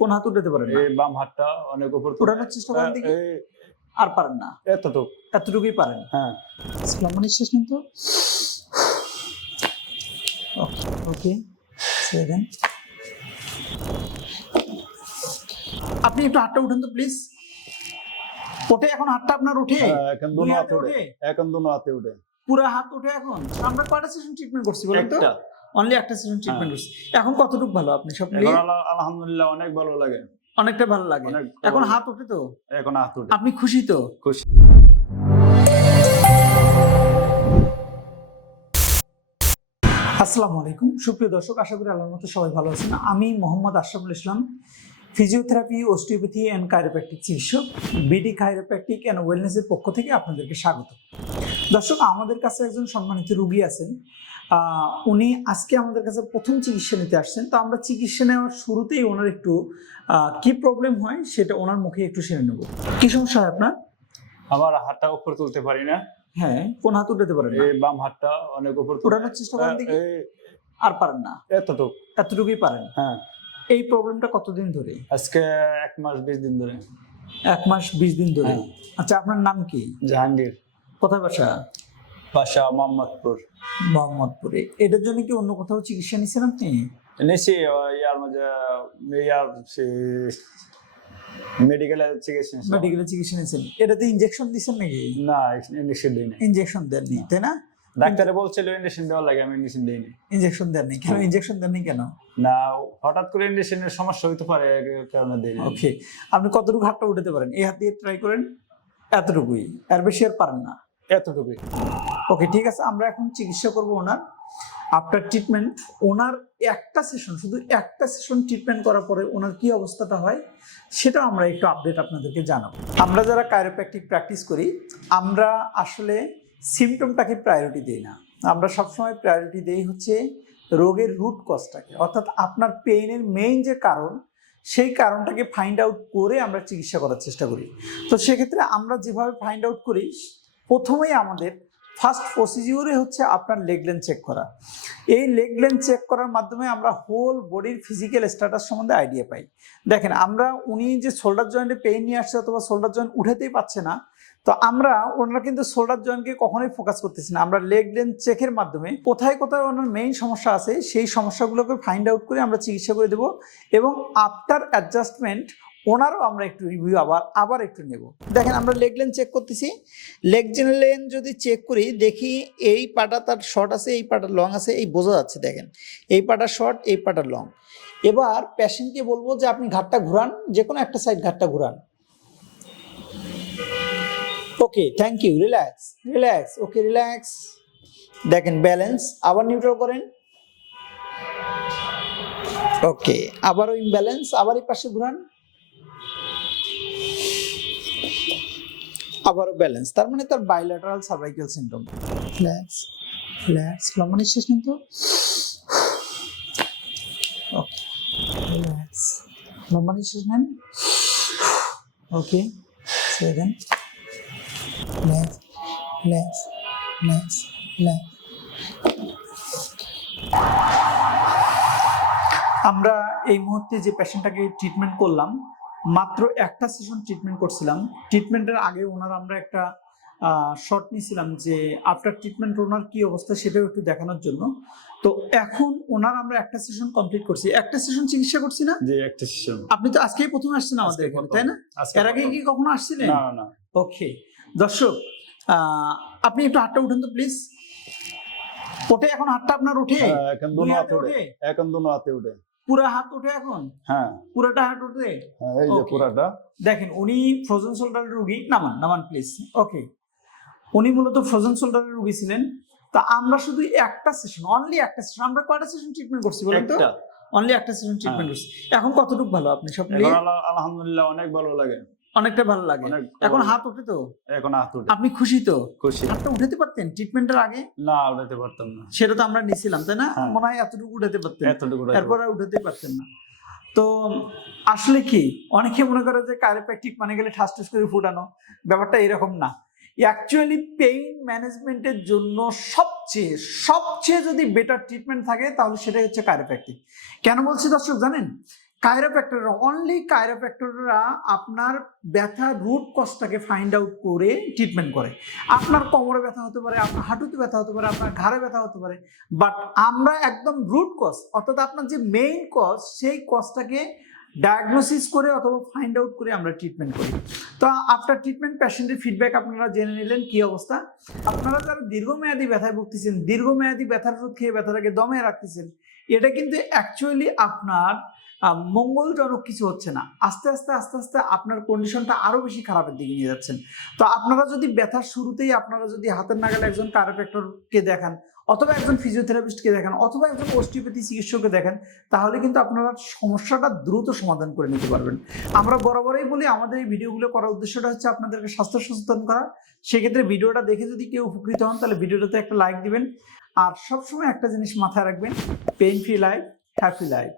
কোন হাত উঠাতে পারেন না? এই বাম হাতটা অনেক উপর উঠানোর চেষ্টা করেন দেখি। আর পারেন না? এতটুকু। এতটুকুই পারেন। হ্যাঁ। লম্বা নিঃশ্বাস নিন তো। ওকে, ছেড়ে দেন। আপনি একটু হাতটা উঠেন তো প্লিজ। ওঠে এখন হাতটা আপনার উঠে? এখন দুই দুনো হাতে হাতে উঠে। এখন দুনো হাতে উঠে। পুরো হাত উঠে এখন? আমরা কয়টা সেশন ট্রিটমেন্ট করছি বলেন তো? একটা। অনলি একটা সেশন ট্রিটমেন্ট করছি। এখন কতটুকু ভালো আপনি সব মিলিয়ে? এখন আলহামদুলিল্লাহ অনেক ভালো লাগে। অনেকটা ভালো লাগে। অনেক এখন হাত ওঠে তো? এখন হাত উঠে। আপনি খুশি তো? খুশি। আসসালামু আলাইকুম সুপ্রিয় দর্শক, আশা করি আল্লাহর মতো সবাই ভালো আছেন। আমি Mohammad Ashraful Islam, physiotherapy, অস্টিওপ্যাথি and chiropractic চিকিৎসক, বিডি কাইরোপ্র্যাকটিক অ্যান্ড ওয়েলনেসের পক্ষ থেকে আপনাদেরকে স্বাগত। দর্শক, আমাদের কাছে একজন সম্মানিত রোগী আছেন। উনি আজকে আমাদের কাছে প্রথম চিকিৎসা নিতে আসছেন। তো আমরা চিকিৎসা নেওয়ার শুরুতেই ওনার একটু কি প্রবলেম হয় সেটা ওনার মুখে একটু শুনে নেব। কি সমস্যা হয় আপনার? আমার হাতটা উপর তুলতে পারি না। হ্যাঁ, কোন হাত উঠাতে পারেন না? এই বাম হাতটা অনেক উপর উঠানোর চেষ্টা করেন দেখি। আর পারেন না? এতটুকু। এতটুকুই পারেন। হ্যাঁ। এই প্রবলেমটা কতদিন ধরে? আজকে 1 মাস 20 দিন ধরে। 1 মাস 20 দিন ধরে। হ্যাঁ। আচ্ছা, আপনার নাম কি? জাহাঙ্গীর। কোথায় বাসা? বাসা মোহাম্মদপুর। মোহাম্মদপুরে। এটার জন্য কি অন্য কোথাও চিকিৎসা নিছেন আপনি? নিছি ইয়ার মাঝে মেডিকেলে চিকিৎসা নিছি। মেডিকেলে চিকিৎসা নিছেন। এটাতে ইনজেকশন দিছেন নাকি? না, ইঞ্জেকশন দেই না। ইনজেকশন দেননি, তাই না? ডাক্তারে বলছিল ইঞ্জেকশন দেওয়ার লাগে, আমি ইঞ্জেকশন দেইনি। ইনজেকশন দেননি কেন? ইনজেকশন দেননি কেন? না, হঠাৎ করে ইঞ্জেকশনের সমস্যা হইতে পারে, এই কারণে দেইনি। ওকে, আপনি কতটুকু হাতটা উঠাতে পারেন? এই হাত দিয়ে ট্রাই করেন। এতটুকুই, এর বেশি আর পারেন না? এতটুকুই। ওকে, ঠিক আছে। আমরা এখন চিকিৎসা করব ওনার। আফটার ট্রিটমেন্ট ওনার একটা সেশন, শুধু একটা সেশন ট্রিটমেন্ট করার পরে ওনার কি অবস্থাটা হয় সেটা আমরা একটু আপডেট আপনাদেরকে জানাবো। আমরা যারা কাইরোপ্র্যাকটিক প্র্যাকটিস করি, আমরা আসলে সিমটমটাকে প্রায়োরিটি দিই না। আমরা সবসময় প্রায়োরিটি দিই হচ্ছে রোগের রুট কজটাকে, অর্থাৎ আপনার পেইনের মেইন যে কারণ, সেই কারণটাকে ফাইন্ড আউট করে আমরা চিকিৎসা করার চেষ্টা করি। তো সেক্ষেত্রে আমরা যেভাবে ফাইন্ড আউট করি, প্রথমেই আমাদের ফার্স্ট প্রসিজিওরে হচ্ছে আপনার লেগ লেন্থ চেক করা। এই লেগ লেন্থ চেক করার মাধ্যমে আমরা হোল বডির ফিজিক্যাল স্ট্যাটাস সম্বন্ধে আইডিয়া পাই। দেখেন, উনি যে শোল্ডার জয়েন্টে পেইন নিয়ে আসছে অথবা শোল্ডার জয়েন্ট উঠাতেই পারছে না, তো ওনারা কিন্তু শোল্ডার জয়েন্টকে কখনোই ফোকাস করতেছি না। আমরা লেগ লেন্থ চেকের মাধ্যমে কোথায় কোথায় ওনার মেইন সমস্যা আছে সেই সমস্যাগুলোকে ফাইন্ড আউট করে আমরা চিকিৎসা করে দেবো, এবং আফটার অ্যাডজাস্টমেন্ট ওনারও আমরা একটু রিভিউ আবার একটু নেব। দেখেন, আমরা লেগ লেন্থ চেক করতেছি। লেগ লেন্থ যদি চেক করি, দেখি এই পাটা তার শর্ট আছে, এই পাটা লং আছে, এই বোঝা যাচ্ছে। দেখেন, এই পাটা শর্ট, এই পাটা লং। এবার পেশেন্টকে বলবো যে আপনি ঘাটটা ঘুরান, যে কোনো একটা সাইড ঘাটটা ঘুরান। Okay, thank you. Relax relax. Okay, relax. দেখেন, ব্যালেন্স। আবার নিউট্রাল করেন। ওকে, আবারও ইমব্যালেন্স। আবার এই পাশে ঘুরান, আবারও ব্যালেন্স। তার মানে তার bilateral cervical syndrome. Relax relax. লম্বা নিঃশ্বাস নিন তো। Okay, relax. লম্বা নিঃশ্বাস নেন। ওকে, ছেড়ে দেন। Relax relax relax relax. আমরা এই মুহূর্তে যে পেশেন্টটাকে ট্রিটমেন্ট করলাম, মাত্র একটা সেশন ট্রিটমেন্ট করছিলাম। ট্রিটমেন্টের আগে আমরা একটা শর্ট নিয়েছিলাম যে আফটার ট্রিটমেন্ট ওনার কি অবস্থা সেটাও একটু দেখানোর জন্য। তো এখন আমরা একটা সেশন কমপ্লিট করছি। একটা সেশন চিকিৎসা করছি না? জি, একটা সেশন। আপনি তো আজকেই প্রথম আসছেন আমাদের এখানে, তাই না? এর আগে কি কখনো আসছিলেন? না না। ওকে, দর্শক, আপনি একটু হাতটা উঠেন তো প্লিজ। ওঠে এখন হাতটা আপনার উঠে? এখন দুনো হাতে উঠে। এখন দুনো হাতে উঠে। পুরো হাত উঠে এখন? হ্যাঁ, পুরোটা হাত উঠে। এই যে পুরাটা। দেখেন, উনি ফ্রোজেন শোল্ডারের রোগী। নামান প্লিজ। ওকে, উনি মূলত ফ্রোজেন শোল্ডারের রোগী ছিলেন। তা আমরা শুধু একটা সেশন, অনলি একটা সেশন, আমরা কয়টা সেশন ট্রিটমেন্ট করছি বলেন তো? অনলি একটা সেশন ট্রিটমেন্ট করছি। এখন কতটুকু ভালো আপনি সব মিলিয়ে? আলহামদুলিল্লাহ অনেক ভালো লাগে। অনেকটা ভালো লাগে। এখন হাত ওঠে তো? এখন হাত উঠে। আপনি খুশি তো? খুশি। হাতটা উঠাতে পারতেন ট্রিটমেন্টের আগে? না, উঠাতে পারতাম না। সেটা তো আমরা নিছিলাম, তাই না? মনে হয় এতটুকু উঠাতে পারতেন, এরপর আর উঠাতে পারতেন না। তো আসলে কি, অনেকে মনে করে যে কাইরোপ্র্যাকটিক মানে গেলে ঠাস ঠাস করে ফুটানো, ব্যাপারটা এরকম না। অ্যাকচুয়ালি পেইন ম্যানেজমেন্টের জন্য সবচেয়ে যদি বেটার ট্রিটমেন্ট থাকে তাহলে সেটাই হচ্ছে কাইরোপ্র্যাকটিক। কেন বলছি দর্শক জানেন? কাইরোপ্র্যাক্টররা, অনলি কাইরোপ্র্যাক্টররা আপনার ব্যথার রুট কজটাকে ফাইন্ড আউট করে ট্রিটমেন্ট করে। আপনার কোমরে ব্যথা হতে পারে, আপনার হাঁটুতে ব্যথা হতে পারে, আপনার ঘাড়ে ব্যথা হতে পারে, বাট আমরা একদম রুট কজ অর্থাৎ আপনার যে মেইন কজ সেই কজটাকে ডায়াগনোসিস করে অথবা ফাইন্ড আউট করে আমরা ট্রিটমেন্ট করি। তো আফটার ট্রিটমেন্ট পেশেন্টের ফিডব্যাক আপনারা জেনে নিলেন কি অবস্থা। আপনারা যারা দীর্ঘমেয়াদী ব্যথায় ভুগতেছেন, দীর্ঘমেয়াদী ব্যথার ওষুধ খেয়ে ব্যথাটাকে দমে রাখতেছেন, এটা কিন্তু অ্যাকচুয়ালি আপনার মঙ্গলজনক কিছু হচ্ছে না। আস্তে আস্তে আস্তে আস্তে আপনার কন্ডিশনটা আরো বেশি খারাপের দিকে নিয়ে যাচ্ছেন। তো আপনারা যদি ব্যথার শুরুতেই আপনারা যদি হাতের নাগালে একজন কাইরোপ্র্যাক্টরকে দেখান, অথবা একজন ফিজিওথেরাপিস্টকে দেখান, অথবা একজন অস্টিওপ্যাথি চিকিৎসককে দেখেন, তাহলে কিন্তু আপনারা সমস্যাটা দ্রুত সমাধান করে নিতে পারবেন। আমরা বরাবরই বলি আমাদের এই ভিডিওগুলো করার উদ্দেশ্যটা হচ্ছে আপনাদেরকে স্বাস্থ্য সচেতন করা। সেক্ষেত্রে ভিডিওটা দেখে যদি কেউ উপকৃত হন তাহলে ভিডিওটাতে একটা লাইক দিবেন। আর সবসময় একটা জিনিস মাথায় রাখবেন, pain free life, happy life.